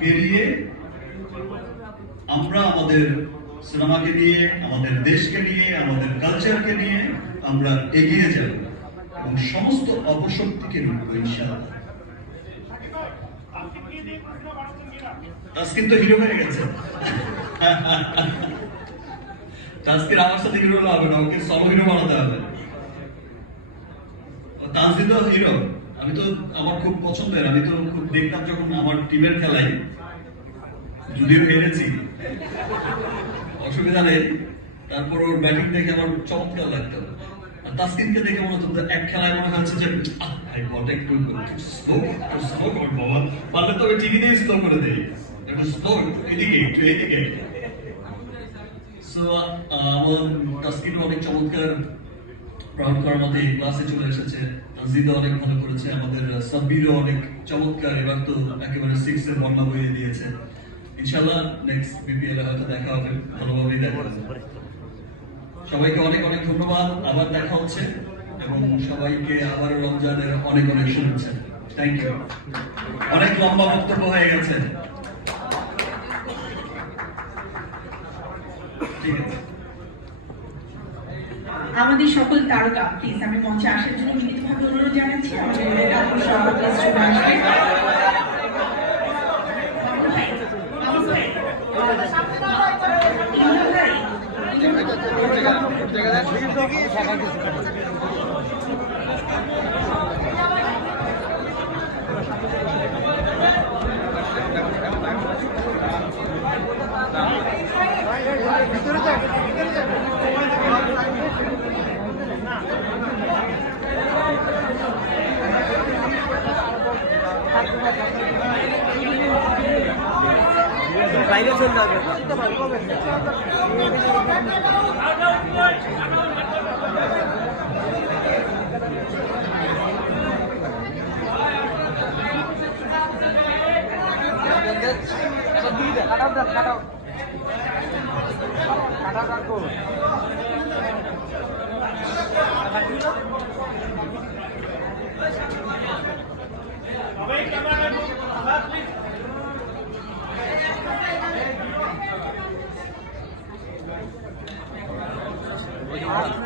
পেরিয়ে আমরা আমাদের সিনেমাকে নিয়ে, আমাদের দেশকে নিয়ে, আমাদের কালচারকে নিয়ে আমরা এগিয়ে যাব এবং সমস্ত অপশক্তিকে রুখবো, ইনশাআল্লাহ। তো হিরো হয়ে গেছে। তাস্কিন আমার সাথে হিরো হবে না, ওকে সলো হিরো বানাতে হবে। তানজিদ তো হিরো আমি তো আমার খুব পছন্দের, আমি তো খুব দেখতাম যখন আমার টিমের খেলায় যদিও হেরেছি অসুবিধা নেই, তারপর ওর ব্যাটিং দেখে আমার চমৎকার লাগতো। আর তাসকিনকে দেখে মনে হতো এক খেলায় মনে যে বাবা। পারলে তবে টিভি দিয়ে স্লো করে দেই। একটু স্লো, এদিকে, একটু এদিকে। সো আমার তাসকিন অনেক চমৎকার প্রাউড করার মতো এই ক্লাসে চলে এসেছে তানজিদা অনেক ভালো করেছে, আমাদের সাব্বিরও অনেক চমৎকার, এবার তো একেবারে সিক্স এর বন্যা বইয়ে দিয়েছে। ইনশাআল্লাহ নেক্সট বিপিএল হয়তো দেখা হবে, ভালোভাবেই সবাইকে অনেক অনেক ধন্যবাদ, আবার দেখা হচ্ছে, এবং সবাইকে আবার রমজানের অনেক অনেক শুভেচ্ছা। থ্যাংক ইউ অনেক লম্বা বক্তব্য হয়ে গেছে। ঠিক আছে। আমাদের সকল তারকা প্লিজ আমি মঞ্চে আসার জন্য বিনীতভাবে অনুরোধ জানাচ্ছি আমাদের বাবু বাইরে চলে যাবে। কাটাও কাটাও। কাটাও রাখো Gracias.